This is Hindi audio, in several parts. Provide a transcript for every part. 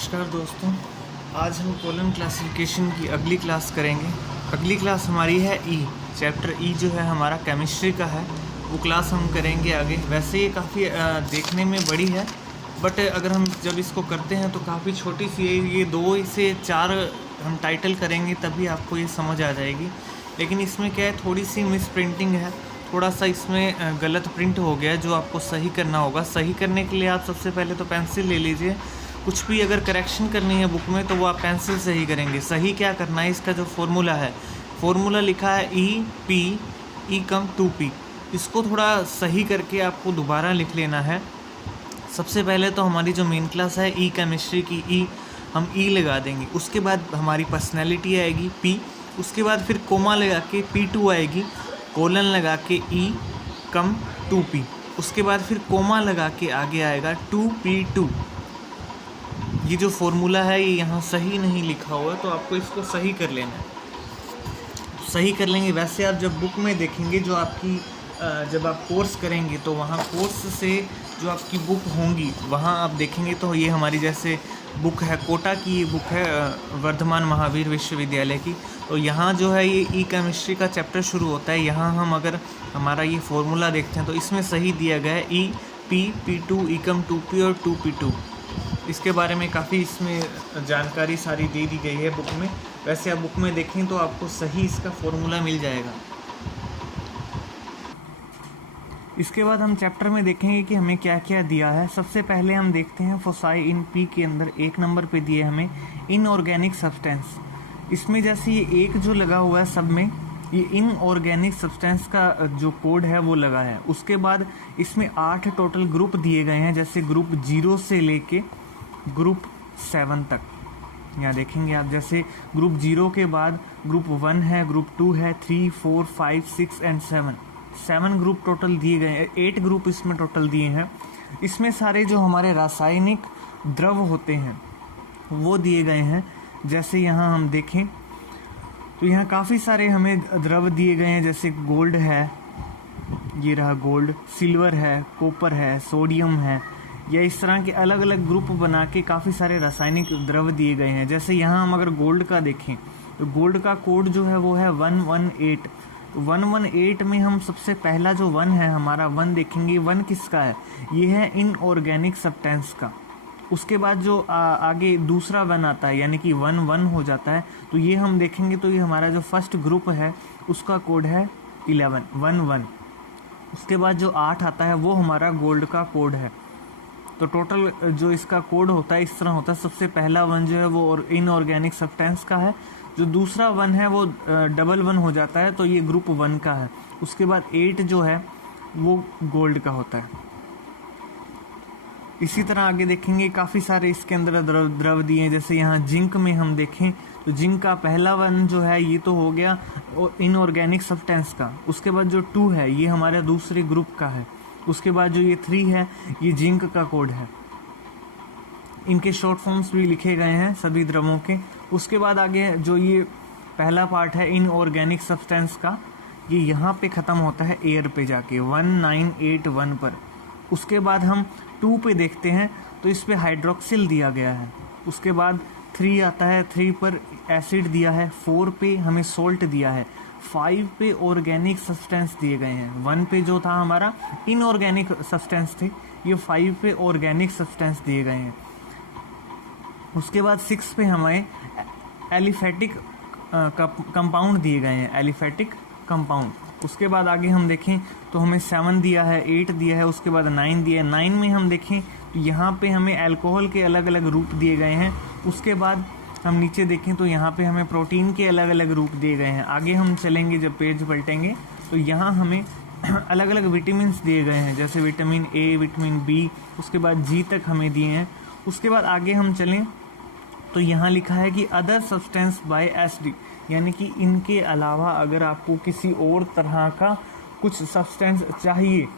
नमस्कार दोस्तों, आज हम कॉलम क्लासिफिकेशन की अगली क्लास करेंगे। अगली क्लास हमारी है चैप्टर जो है हमारा केमिस्ट्री का है, वो क्लास हम करेंगे आगे। वैसे ये काफ़ी देखने में बड़ी है, बट अगर हम जब इसको करते हैं तो काफ़ी छोटी सी है। ये 2 से 4 हम टाइटल करेंगे तभी आपको ये समझ आ जाएगी। लेकिन इसमें क्या है, थोड़ी सी मिस प्रिंटिंग है, थोड़ा सा इसमें गलत प्रिंट हो गया है जो आपको सही करना होगा। सही करने के लिए आप सबसे पहले तो पेंसिल ले लीजिए। कुछ भी अगर करेक्शन करनी है बुक में तो वो आप पेंसिल से ही करेंगे। सही क्या करना है, इसका जो फॉर्मूला है, फॉर्मूला लिखा है E_P=2P। इसको थोड़ा सही करके आपको दोबारा लिख लेना है। सबसे पहले तो हमारी जो मेन क्लास है केमिस्ट्री की हम लगा देंगे। उसके बाद हमारी पर्सनैलिटी आएगी P। उसके बाद फिर कोमा लगा के P2 आएगी, कोलन लगा के E_2P। उसके बाद फिर कोमा लगा के आगे आएगा 2P2। ये जो फॉर्मूला है ये यहाँ सही नहीं लिखा हुआ है, तो आपको इसको सही कर लेना है। सही कर लेंगे। वैसे आप जब बुक में देखेंगे, जो आपकी जब आप कोर्स करेंगे तो वहाँ कोर्स से जो आपकी बुक होंगी वहाँ आप देखेंगे तो ये हमारी जैसे बुक है, कोटा की ये बुक है वर्धमान महावीर विश्वविद्यालय की। तो यहाँ जो है ये केमिस्ट्री का चैप्टर शुरू होता है। यहाँ हम अगर हमारा ये फॉर्मूला देखते हैं तो इसमें सही दिया गया है E_P_P2 E_2P और 2P2। इसके बारे में काफ़ी इसमें जानकारी सारी दे दी गई है बुक में। वैसे आप बुक में देखें तो आपको सही इसका फॉर्मूला मिल जाएगा। इसके बाद हम चैप्टर में देखेंगे कि हमें क्या क्या दिया है। सबसे पहले हम देखते हैं फोसाई इन पी के अंदर 1 नंबर पे दिए हमें इनऑर्गेनिक सब्सटेंस। इसमें जैसे ये एक जो लगा हुआ है सब में, ये इनऑर्गेनिक सब्सटेंस का जो कोड है वो लगा है। उसके बाद इसमें 8 टोटल ग्रुप दिए गए हैं, जैसे ग्रुप 0 से लेके ग्रुप 7 तक। यहाँ देखेंगे आप, जैसे ग्रुप 0 के बाद ग्रुप 1 है, ग्रुप 2 है, 3, 4, 5, 6 एंड 7 ग्रुप टोटल दिए गए हैं। 8 ग्रुप इसमें टोटल दिए हैं। इसमें सारे जो हमारे रासायनिक द्रव होते हैं वो दिए गए हैं। जैसे यहाँ हम देखें तो यहाँ काफ़ी सारे हमें द्रव दिए गए हैं, जैसे गोल्ड है, ये रहा गोल्ड, सिल्वर है, कॉपर है, सोडियम है, या इस तरह के अलग अलग ग्रुप बना के काफ़ी सारे रासायनिक द्रव दिए गए हैं। जैसे यहाँ हम अगर गोल्ड का देखें तो गोल्ड का कोड जो है वो है 118। 118 में हम सबसे पहला जो 1 है हमारा 1 देखेंगे। 1 किसका है, ये है इनऑर्गेनिक सब्सटेंस का। उसके बाद जो आगे दूसरा 1 आता है, यानी कि 1 हो जाता है, तो ये हम देखेंगे तो ये हमारा जो फर्स्ट ग्रुप है उसका कोड है 11। उसके बाद जो 8 आता है वो हमारा गोल्ड का कोड है। तो टोटल जो इसका कोड होता है इस तरह होता है। सबसे पहला 1 जो है वो इनऑर्गेनिक सब्सटेंस का है, जो दूसरा 1 है वो 11 हो जाता है, तो ये ग्रुप 1 का है। उसके बाद 8 जो है वो गोल्ड का होता है। इसी तरह आगे देखेंगे काफ़ी सारे इसके अंदर द्रव दिए हैं। जैसे यहाँ जिंक में हम देखें तो जिंक का पहला 1 जो है ये तो हो गया इनऑर्गेनिक सब्सटेंस का। उसके बाद जो 2 है ये हमारे दूसरे ग्रुप का है। उसके बाद जो ये 3 है ये जिंक का कोड है। इनके शॉर्ट फॉर्म्स भी लिखे गए हैं सभी द्रवों के। उसके बाद आगे जो ये पहला पार्ट है इनऑर्गेनिक सब्सटेंस का, ये यहाँ पे ख़त्म होता है एयर पे जाके 1981 पर। उसके बाद हम 2 पे देखते हैं तो इस पे हाइड्रोक्सिल दिया गया है। उसके बाद 3 आता है, 3 पर एसिड दिया है, 4 पे हमें सोल्ट दिया है, 5 पे ऑर्गेनिक सब्सटेंस दिए गए हैं। 1 पे जो था हमारा इनऑर्गेनिक सब्सटेंस थे, ये 5 पे ऑर्गेनिक सब्सटेंस दिए गए हैं। उसके बाद 6 पे हमें एलिफेटिक कंपाउंड दिए गए हैं, एलिफेटिक कंपाउंड। उसके बाद आगे हम देखें तो हमें 7 दिया है, 8 दिया है, उसके बाद 9 दिया है। 9 में हम देखें तो यहाँ पे हमें अल्कोहल के अलग अलग रूप दिए गए हैं। उसके बाद हम नीचे देखें तो यहाँ पे हमें प्रोटीन के अलग अलग रूप दिए गए हैं। आगे हम चलेंगे, जब पेज पलटेंगे तो यहाँ हमें अलग अलग विटामिन दिए गए हैं, जैसे विटामिन ए, विटामिन बी, उसके बाद जी तक हमें दिए हैं। उसके बाद आगे हम चलें तो यहाँ लिखा है कि अदर सब्सटेंस बाय एसडी, यानी कि इनके अलावा अगर आपको किसी और तरह का कुछ सब्सटेंस चाहिए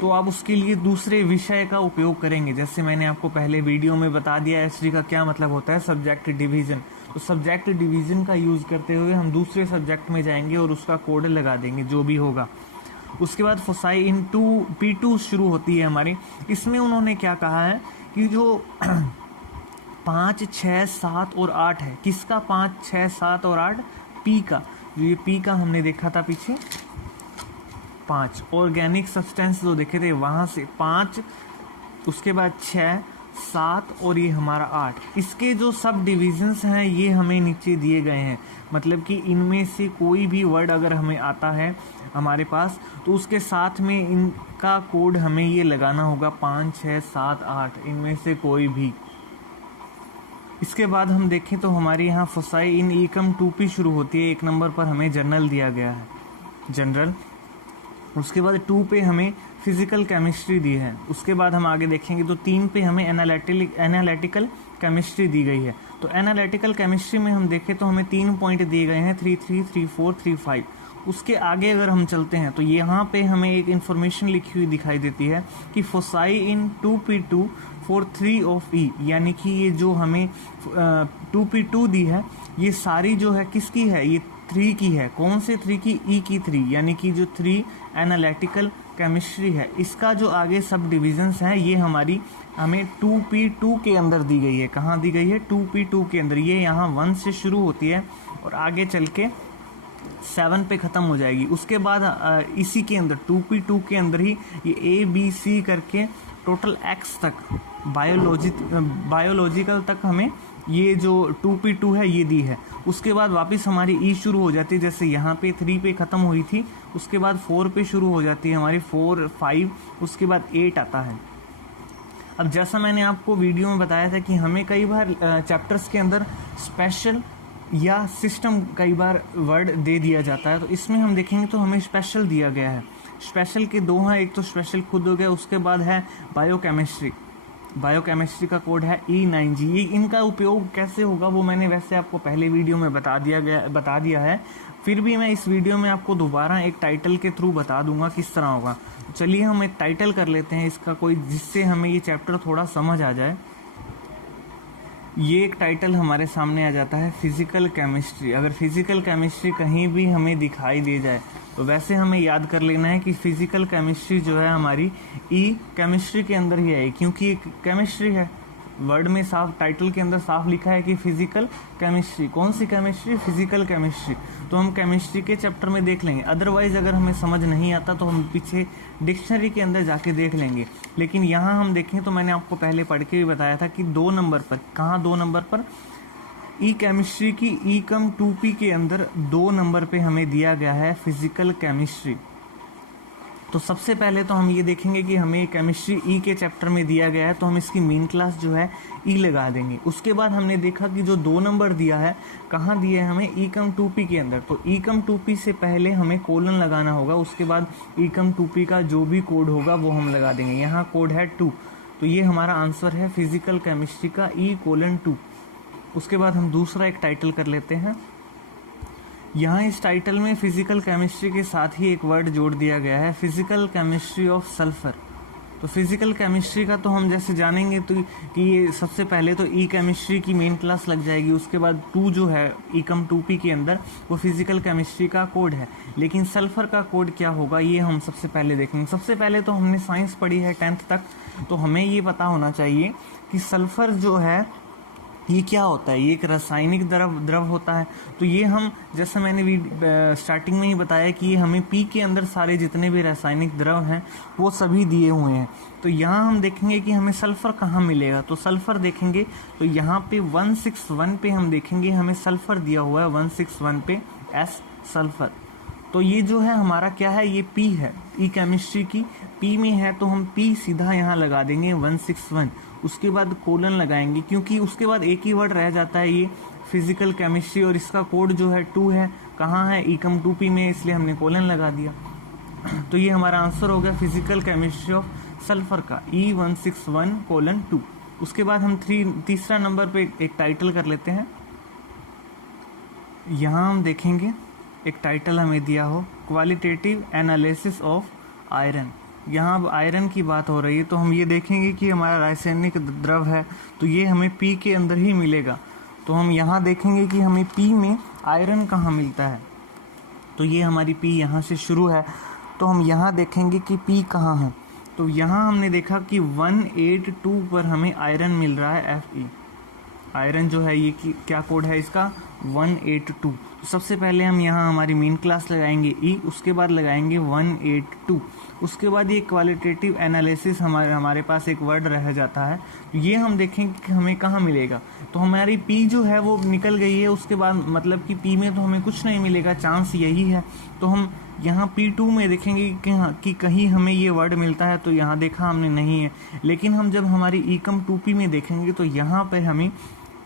तो आप उसके लिए दूसरे विषय का उपयोग करेंगे। जैसे मैंने आपको पहले वीडियो में बता दिया एसडी का क्या मतलब होता है, सब्जेक्ट डिवीज़न। तो सब्जेक्ट डिवीज़न का यूज़ करते हुए हम दूसरे सब्जेक्ट में जाएंगे और उसका कोड लगा देंगे जो भी होगा। उसके बाद फोसाई इन P2 शुरू होती है हमारी। इसमें उन्होंने क्या कहा है कि जो 5, 6, 7 और 8 है। किसका 5, 6, 7 और 8? पी का। जो ये पी का हमने देखा था पीछे 5, ऑर्गेनिक सब्सटेंस जो देखे थे वहाँ से 5, उसके बाद 6, 7 और ये हमारा 8। इसके जो सब डिविजन्स हैं ये हमें नीचे दिए गए हैं। मतलब कि इनमें से कोई भी वर्ड अगर हमें आता है हमारे पास तो उसके साथ में इनका कोड हमें ये लगाना होगा 5, 6, 7, 8 इनमें से कोई भी। इसके बाद हम देखें तो हमारे यहाँ फसाई इन एकम 2p शुरू होती है। 1 नंबर पर हमें जनरल दिया गया है, जनरल। उसके बाद 2 पे हमें फिजिकल केमिस्ट्री दी है। उसके बाद हम आगे देखेंगे तो 3 पे हमें एनालिटिकल केमिस्ट्री दी गई है। तो एनालिटिकल केमिस्ट्री में हम देखें तो हमें 3 पॉइंट दिए गए हैं 3, 3, 3, 4, 3, 5। उसके आगे अगर हम चलते हैं तो यहाँ पे हमें एक इन्फॉर्मेशन लिखी हुई दिखाई देती है कि foci in 2p2 for 3 of E, यानी कि ये जो हमें 2p2 दी है ये सारी जो है किसकी है? ये 3 की है। कौन से 3 की? E की 3, यानी कि जो 3 एनालिटिकल केमिस्ट्री है इसका जो आगे सब डिविजन्स हैं ये हमें 2p2 के अंदर दी गई है। कहाँ दी गई है? 2p2 के अंदर। ये यहाँ 1 से शुरू होती है और आगे चल के 7 पे ख़त्म हो जाएगी। उसके बाद इसी के अंदर 2p2 के अंदर ही ये ABC करके टोटल X तक बायोलॉजिकल तक हमें ये जो 2p2 है ये दी है। उसके बाद वापस हमारी E शुरू हो जाती है, जैसे यहाँ पे 3 पे ख़त्म हुई थी। उसके बाद 4 पे शुरू हो जाती है हमारी 4, 5, उसके बाद 8 आता है। अब जैसा मैंने आपको वीडियो में बताया था कि हमें कई बार चैप्टर्स के अंदर स्पेशल या सिस्टम कई बार वर्ड दे दिया जाता है, तो इसमें हम देखेंगे तो हमें स्पेशल दिया गया है। स्पेशल के 2 हैं, एक तो स्पेशल खुद हो गया, उसके बाद है बायोकेमिस्ट्री। बायोकेमिस्ट्री का कोड है E9G। ये इनका उपयोग कैसे होगा वो मैंने वैसे आपको पहले वीडियो में बता दिया है। फिर भी मैं इस वीडियो में आपको दोबारा एक टाइटल के थ्रू बता दूंगा किस तरह होगा। चलिए हम एक टाइटल कर लेते हैं इसका कोई, जिससे हमें ये चैप्टर थोड़ा समझ आ जाए। ये एक टाइटल हमारे सामने आ जाता है फिजिकल केमिस्ट्री। अगर फिजिकल केमिस्ट्री कहीं भी हमें दिखाई दे जाए तो वैसे हमें याद कर लेना है कि फिजिकल केमिस्ट्री जो है हमारी केमिस्ट्री के अंदर ही है, क्योंकि एक केमिस्ट्री है। वर्ड में साफ, टाइटल के अंदर साफ लिखा है कि फिजिकल केमिस्ट्री। कौन सी केमिस्ट्री? Physical chemistry. तो हम केमिस्ट्री के चैप्टर में देख लेंगे। अदरवाइज अगर हमें समझ नहीं आता तो हम पीछे डिक्शनरी के अंदर जाके देख लेंगे। लेकिन यहाँ हम देखें तो मैंने आपको पहले पढ़ के भी बताया था कि 2 नंबर पर, कहाँ 2 नंबर पर? केमिस्ट्री की एकम 2p के अंदर 2 नंबर पे हमें दिया गया है फिजिकल केमिस्ट्री। तो सबसे पहले तो हम ये देखेंगे कि हमें केमिस्ट्री के चैप्टर में दिया गया है, तो हम इसकी मेन क्लास जो है लगा देंगे। उसके बाद हमने देखा कि जो 2 नंबर दिया है कहाँ दिया है हमें? एकम 2p के अंदर। तो एकम 2p से पहले हमें कोलन लगाना होगा। उसके बाद एकम 2p का जो भी कोड होगा वो हम लगा देंगे। यहाँ कोड है 2, तो ये हमारा आंसर है फिजिकल केमिस्ट्री का E:2। उसके बाद हम दूसरा एक टाइटल कर लेते हैं। यहाँ इस टाइटल में फिजिकल केमिस्ट्री के साथ ही एक वर्ड जोड़ दिया गया है, फिजिकल केमिस्ट्री ऑफ सल्फर। तो फिजिकल केमिस्ट्री का तो हम जैसे जानेंगे तो कि ये सबसे पहले तो केमिस्ट्री की मेन क्लास लग जाएगी। उसके बाद 2 जो है एकम 2p के अंदर वो फिजिकल केमिस्ट्री का कोड है। लेकिन सल्फर का कोड क्या होगा ये हम सबसे पहले देखेंगे। सबसे पहले तो हमने साइंस पढ़ी है 10th तक, तो हमें ये पता होना चाहिए कि सल्फर जो है ये क्या होता है। ये एक रासायनिक द्रव होता है। तो ये हम, जैसा मैंने स्टार्टिंग में ही बताया कि ये हमें पी के अंदर सारे जितने भी रासायनिक द्रव हैं वो सभी दिए हुए हैं। तो यहाँ हम देखेंगे कि हमें सल्फर कहाँ मिलेगा। तो सल्फर देखेंगे तो यहाँ पे 161 पे हम देखेंगे हमें सल्फर दिया हुआ है 161 पे S सल्फर। तो ये जो है हमारा क्या है? ये P है। केमिस्ट्री की P में है तो हम P सीधा यहाँ लगा देंगे 161। उसके बाद कोलन लगाएंगे, क्योंकि उसके बाद एक ही वर्ड रह जाता है ये फिजिकल केमिस्ट्री, और इसका कोड जो है 2 है। कहाँ है? एकम 2p में, इसलिए हमने कोलन लगा दिया। तो ये हमारा आंसर हो गया फिजिकल केमिस्ट्री ऑफ सल्फर का E:161:2। उसके बाद हम तीसरा नंबर पे एक टाइटल कर लेते हैं। यहाँ हम देखेंगे एक टाइटल हमें दिया हो, क्वालिटेटिव एनालिसिस ऑफ आयरन। यहाँ अब आयरन की बात हो रही है, तो हम ये देखेंगे कि हमारा रासायनिक द्रव है तो ये हमें P के अंदर ही मिलेगा। तो हम यहाँ देखेंगे कि हमें P में आयरन कहाँ मिलता है। तो ये हमारी P यहाँ से शुरू है, तो हम यहाँ देखेंगे कि P कहाँ है। तो यहाँ हमने देखा कि 182 पर हमें आयरन मिल रहा है Fe। आयरन जो है ये क्या कोड है इसका 182। सबसे पहले हम यहाँ हमारी मेन क्लास लगाएंगे ई, उसके बाद लगाएंगे 182। उसके बाद ये क्वालिटेटिव एनालिसिस हमारे पास एक वर्ड रह जाता है, ये हम देखेंगे कि हमें कहाँ मिलेगा। तो हमारी पी जो है वो निकल गई है, उसके बाद मतलब कि पी में तो हमें कुछ नहीं मिलेगा, चांस यही है। तो हम यहाँ P2 में देखेंगे कि कहीं हमें ये वर्ड मिलता है, तो यहाँ देखा हमने नहीं है। लेकिन हम जब हमारी ecom 2p में देखेंगे तो यहाँ पर हमें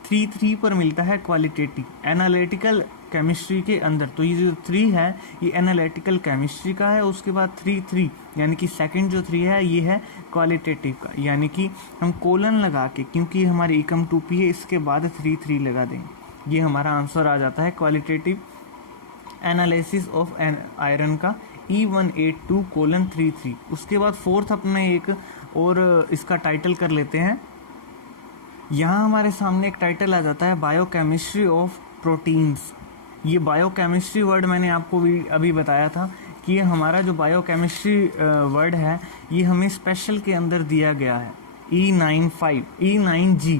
3 पर मिलता है क्वालिटेटिव एनालिटिकल केमिस्ट्री के अंदर। तो ये जो 3 है ये एनालिटिकल केमिस्ट्री का है, उसके बाद 3 यानी कि सेकंड जो 3 है ये है क्वालिटेटिव का, यानी कि हम कोलन लगा के, क्योंकि हमारी ecom 2p है, इसके बाद 3 लगा देंगे, ये हमारा आंसर आ जाता है क्वालिटेटिव एनालिसिस ऑफ आयरन का E182:33। उसके बाद फोर्थ अपने एक और इसका टाइटल कर लेते हैं। यहाँ हमारे सामने एक टाइटल आ जाता है बायोकेमिस्ट्री ऑफ प्रोटीन्स। ये बायोकेमिस्ट्री वर्ड मैंने आपको भी अभी बताया था कि ये हमारा जो बायोकेमिस्ट्री वर्ड है ये हमें स्पेशल के अंदर दिया गया है E9G।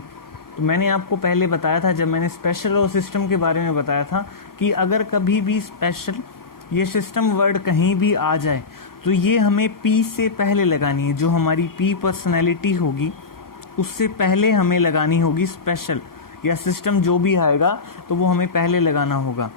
तो मैंने आपको पहले बताया था जब मैंने स्पेशल और सिस्टम के बारे में बताया था कि अगर कभी भी स्पेशल ये सिस्टम वर्ड कहीं भी आ जाए तो ये हमें पी से पहले लगानी है, जो हमारी पी पर्सनैलिटी होगी उससे पहले हमें लगानी होगी स्पेशल या सिस्टम, जो भी आएगा तो वो हमें पहले लगाना होगा।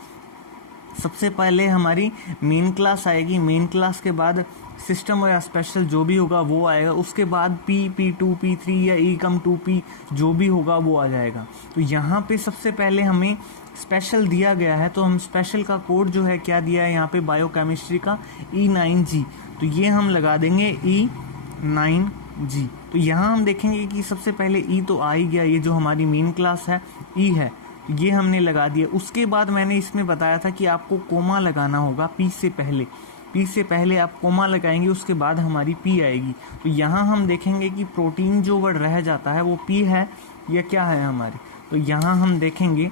सबसे पहले हमारी मेन क्लास आएगी, मेन क्लास के बाद सिस्टम या स्पेशल जो भी होगा वो आएगा, उसके बाद P2 P3 या ecom 2p जो भी होगा वो आ जाएगा। तो यहाँ पे सबसे पहले हमें स्पेशल दिया गया है, तो हम स्पेशल का कोड जो है क्या दिया है यहाँ पे बायोकेमिस्ट्री का E9G, तो ये हम लगा देंगे E9G। तो यहाँ हम देखेंगे कि सबसे पहले ई तो आ ही गया, ये जो हमारी मेन क्लास है ई है, ये हमने लगा दिया। उसके बाद मैंने इसमें बताया था कि आपको कोमा लगाना होगा पी से पहले, पी से पहले आप कोमा लगाएंगे, उसके बाद हमारी पी आएगी। तो यहाँ हम देखेंगे कि प्रोटीन जो वर्ड रह जाता है वो पी है या क्या है हमारी। तो यहाँ हम देखेंगे,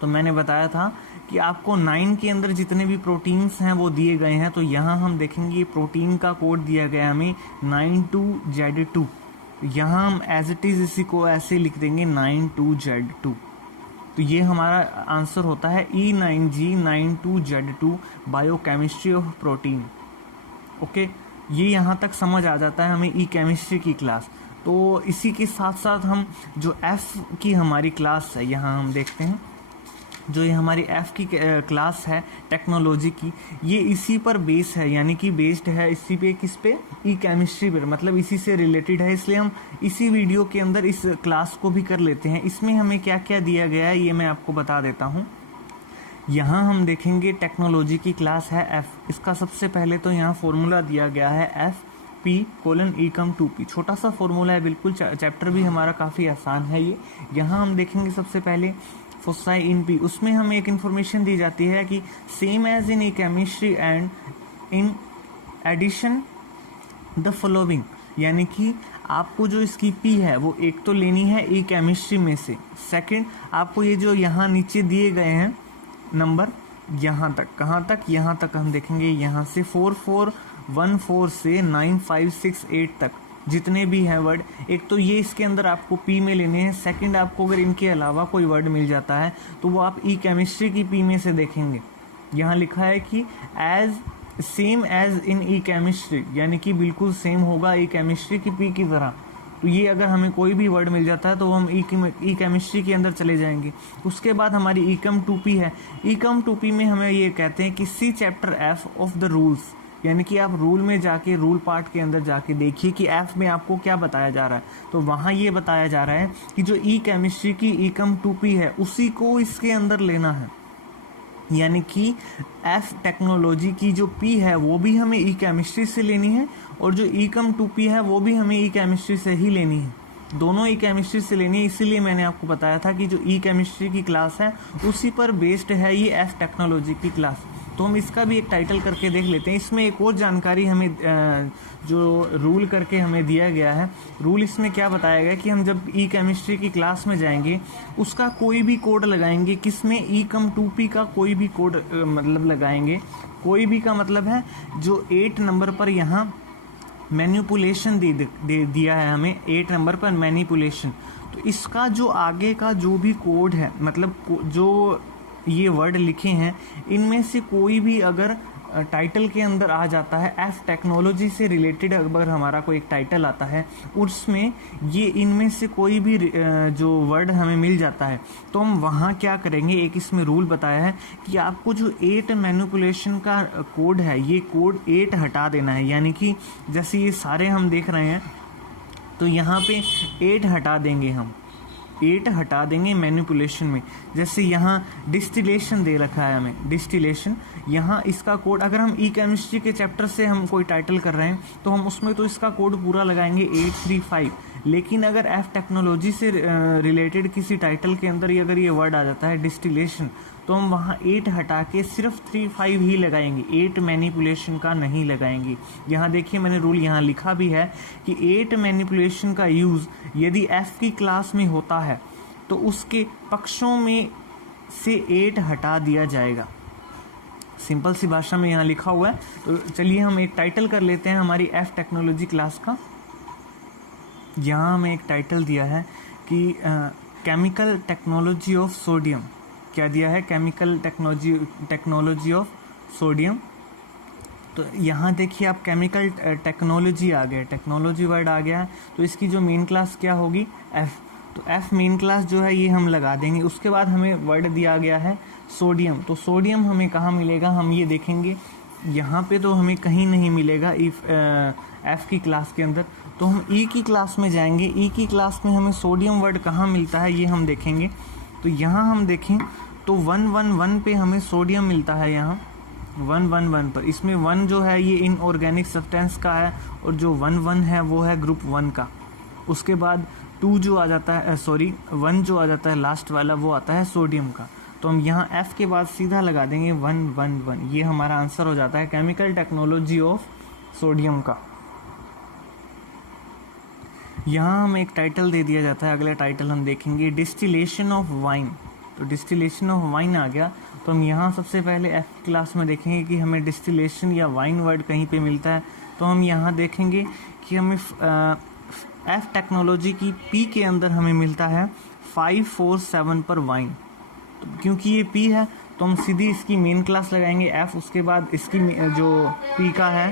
तो मैंने बताया था कि आपको 9 के अंदर जितने भी प्रोटीन्स हैं वो दिए गए हैं। तो यहाँ हम देखेंगे प्रोटीन का कोड दिया गया हमें 92Z2। यहाँ हम एज इट इज़ इसी को ऐसे लिख देंगे 92Z2। तो ये हमारा आंसर होता है E9G92Z2 biochemistry of protein. Okay, ये यहाँ तक समझ आ जाता है हमें ई केमिस्ट्री की क्लास। तो इसी के साथ साथ हम जो F की हमारी क्लास है, यहाँ हम देखते हैं जो ये हमारी F की क्लास है टेक्नोलॉजी की, ये इसी पर बेस है, यानी कि बेस्ड है इसी पे, किस पे, ई केमिस्ट्री पर, मतलब इसी से रिलेटेड है। इसलिए हम इसी वीडियो के अंदर इस क्लास को भी कर लेते हैं। इसमें हमें क्या क्या दिया गया है ये मैं आपको बता देता हूँ। यहाँ हम देखेंगे टेक्नोलॉजी की क्लास है F। इसका सबसे पहले तो यहाँ फॉर्मूला दिया गया है FP:ecom 2p। छोटा सा फॉर्मूला है बिल्कुल, चैप्टर भी हमारा काफ़ी आसान है ये। यहाँ हम देखेंगे सबसे पहले फोसाई इन पी, उसमें हमें एक इन्फॉर्मेशन दी जाती है कि same as in E chemistry and in addition the following, यानी कि आपको जो इसकी पी है वो एक तो लेनी है ई केमिस्ट्री में से, सेकंड आपको ये जो यहाँ नीचे दिए गए हैं नंबर, यहाँ तक, कहाँ तक, यहाँ तक हम देखेंगे, यहाँ से 4414 से 9568 तक जितने भी हैं वर्ड, एक तो ये इसके अंदर आपको पी में लेने हैं। सेकंड, आपको अगर इनके अलावा कोई वर्ड मिल जाता है तो वो आप ई केमिस्ट्री की पी में से देखेंगे। यहाँ लिखा है कि as same as in E chemistry, यानी कि बिल्कुल सेम होगा ई केमिस्ट्री की पी की तरह। तो ये अगर हमें कोई भी वर्ड मिल जाता है तो हम ई केमिस्ट्री के अंदर चले जाएंगे। उसके बाद हमारी ecom 2p है। ecom 2p में हमें ये कहते हैं कि C chapter F of the rules, यानी कि आप रूल में जाके, रूल पार्ट के अंदर जाके देखिए कि F में आपको क्या बताया जा रहा है। तो वहाँ ये बताया जा रहा है कि जो ई केमिस्ट्री की ecom 2p है उसी को इसके अंदर लेना है, यानी कि F टेक्नोलॉजी की जो P है वो भी हमें ई केमिस्ट्री से लेनी है और जो ecom 2p है वो भी हमें ई केमिस्ट्री से ही लेनी है, दोनों ई केमिस्ट्री से लेनी है। इसीलिए मैंने आपको बताया था कि जो ई केमिस्ट्री की क्लास है उसी पर बेस्ड है ये F टेक्नोलॉजी की क्लास। तो हम इसका भी एक टाइटल करके देख लेते हैं। इसमें एक और जानकारी हमें जो रूल करके हमें दिया गया है, रूल इसमें क्या बताया गया कि हम जब ई केमिस्ट्री की क्लास में जाएंगे उसका कोई भी कोड लगाएंगे, किसमें, ecom 2p का कोई भी कोड मतलब लगाएंगे। कोई भी का मतलब है जो 8 नंबर पर यहाँ मैनिपुलेशन दे दिया है हमें, 8 नंबर पर मैनिपुलेशन, तो इसका जो आगे का जो भी कोड है, मतलब जो ये वर्ड लिखे हैं, इनमें से कोई भी अगर टाइटल के अंदर आ जाता है, एफ टेक्नोलॉजी से रिलेटेड अगर हमारा कोई एक टाइटल आता है, उसमें ये इनमें से कोई भी जो वर्ड हमें मिल जाता है, तो हम वहाँ क्या करेंगे, एक इसमें रूल बताया है कि आपको जो 8 मैनिपुलेशन का कोड है, ये कोड 8 हटा देना है। यानी कि जैसे ये सारे हम देख रहे हैं, तो यहाँ पे 8 हटा देंगे, हम 8 हटा देंगे मैनिपुलेशन में। जैसे यहाँ डिस्टिलेशन दे रखा है हमें, डिस्टिलेशन, यहाँ इसका कोड अगर हम ई केमिस्ट्री के चैप्टर से हम कोई टाइटल कर रहे हैं तो हम उसमें तो इसका कोड पूरा लगाएंगे 835। लेकिन अगर एफ टेक्नोलॉजी से रिलेटेड किसी टाइटल के अंदर ही अगर ये वर्ड आ जाता है डिस्टिलेशन, तो हम वहाँ 8 हटा के सिर्फ 35 ही लगाएंगे, 8 मैनिपुलेशन का नहीं लगाएंगे। यहाँ देखिए मैंने रूल यहाँ लिखा भी है कि 8 मैनिपुलेशन का यूज़ यदि एफ की क्लास में होता है तो उसके पक्षों में से 8 हटा दिया जाएगा। सिंपल सी भाषा में यहाँ लिखा हुआ है। तो चलिए हम एक टाइटल कर लेते हैं हमारी एफ टेक्नोलॉजी क्लास का। यहाँ हमें एक टाइटल दिया है कि केमिकल टेक्नोलॉजी ऑफ सोडियम। क्या दिया है? Chemical technology of sodium. तो यहाँ देखिए आप केमिकल टेक्नोलॉजी आ गया, टेक्नोलॉजी वर्ड आ गया है, तो इसकी जो मेन क्लास क्या होगी? एफ। तो एफ मेन क्लास जो है ये हम लगा देंगे। उसके बाद हमें वर्ड दिया गया है सोडियम। तो सोडियम हमें कहाँ मिलेगा? हम ये देखेंगे, यहाँ पे तो हमें कहीं नहीं मिलेगा एफ की क्लास के अंदर। तो हम ई की क्लास में जाएंगे, ई की क्लास में हमें सोडियम वर्ड कहाँ मिलता है ये हम देखेंगे। तो यहाँ हम देखें तो 111 पे हमें सोडियम मिलता है, यहाँ 111 पर। इसमें 1 जो है ये इनऑर्गेनिक सब्सटेंस का है और जो 11 है वो है ग्रुप 1 का। उसके बाद 2 जो आ जाता है, 1 जो आ जाता है लास्ट वाला, वो आता है सोडियम का। तो हम यहाँ एफ के बाद सीधा लगा देंगे 111। ये हमारा आंसर हो जाता है केमिकल टेक्नोलॉजी ऑफ सोडियम का। यहाँ हमें एक टाइटल दे दिया जाता है। अगला टाइटल हम देखेंगे डिस्टिलेशन ऑफ वाइन। तो डिस्टिलेशन ऑफ वाइन आ गया। तो हम यहाँ सबसे पहले एफ क्लास में देखेंगे कि हमें डिस्टिलेशन या वाइन वर्ड कहीं पे मिलता है। तो हम यहाँ देखेंगे कि हमें एफ टेक्नोलॉजी की पी के अंदर हमें मिलता है 547 पर वाइन। तो क्योंकि ये पी है तो हम सीधी इसकी मेन क्लास लगाएंगे एफ। उसके बाद इसकी जो पी का है,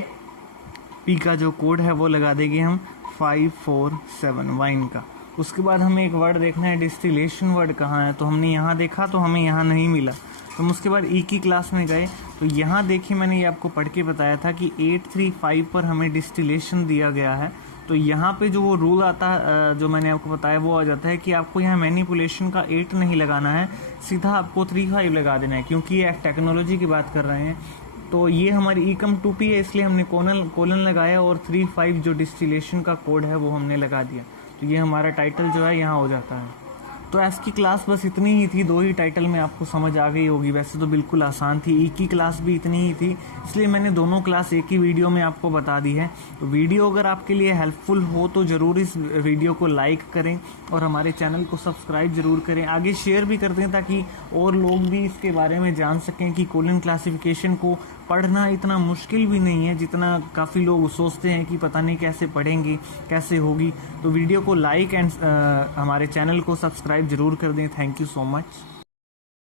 पी का जो कोड है वो लगा देंगे हम 547 वाइन का। उसके बाद हमें एक वर्ड देखना है डिस्टिलेशन वर्ड कहाँ है। तो हमने यहाँ देखा तो हमें यहाँ नहीं मिला। तो हम उसके बाद ई की क्लास में गए तो यहाँ देखिए मैंने ये आपको पढ़ के बताया था कि 835 पर हमें डिस्टिलेशन दिया गया है। तो यहाँ पे जो वो रूल आता है जो मैंने आपको बताया वो आ जाता है कि आपको यहाँ मैनिपुलेशन का 8 नहीं लगाना है, सीधा आपको 35 लगा देना है। क्योंकि ये टेक्नोलॉजी की बात कर रहे हैं तो ये हमारी ईकम 2P है, इसलिए हमने कोलन लगाया और 35 जो डिस्टिलेशन का कोड है वो हमने लगा दिया। तो ये हमारा टाइटल जो है यहाँ हो जाता है। तो एफ की क्लास बस इतनी ही थी, 2 ही टाइटल में आपको समझ आ गई होगी। वैसे तो बिल्कुल आसान थी। ई की क्लास भी इतनी ही थी, इसलिए मैंने दोनों क्लास एक ही वीडियो में आपको बता दी है। तो वीडियो अगर आपके लिए हेल्पफुल हो तो ज़रूर इस वीडियो को लाइक करें और हमारे चैनल को सब्सक्राइब ज़रूर करें। आगे शेयर भी कर दें ताकि और लोग भी इसके बारे में जान सकें कि कोलन क्लासिफिकेशन को पढ़ना इतना मुश्किल भी नहीं है जितना काफ़ी लोग सोचते हैं कि पता नहीं कैसे पढ़ेंगे, कैसे होगी। तो वीडियो को लाइक एंड हमारे चैनल को सब्सक्राइब ज़रूर कर दें। Thank you so much.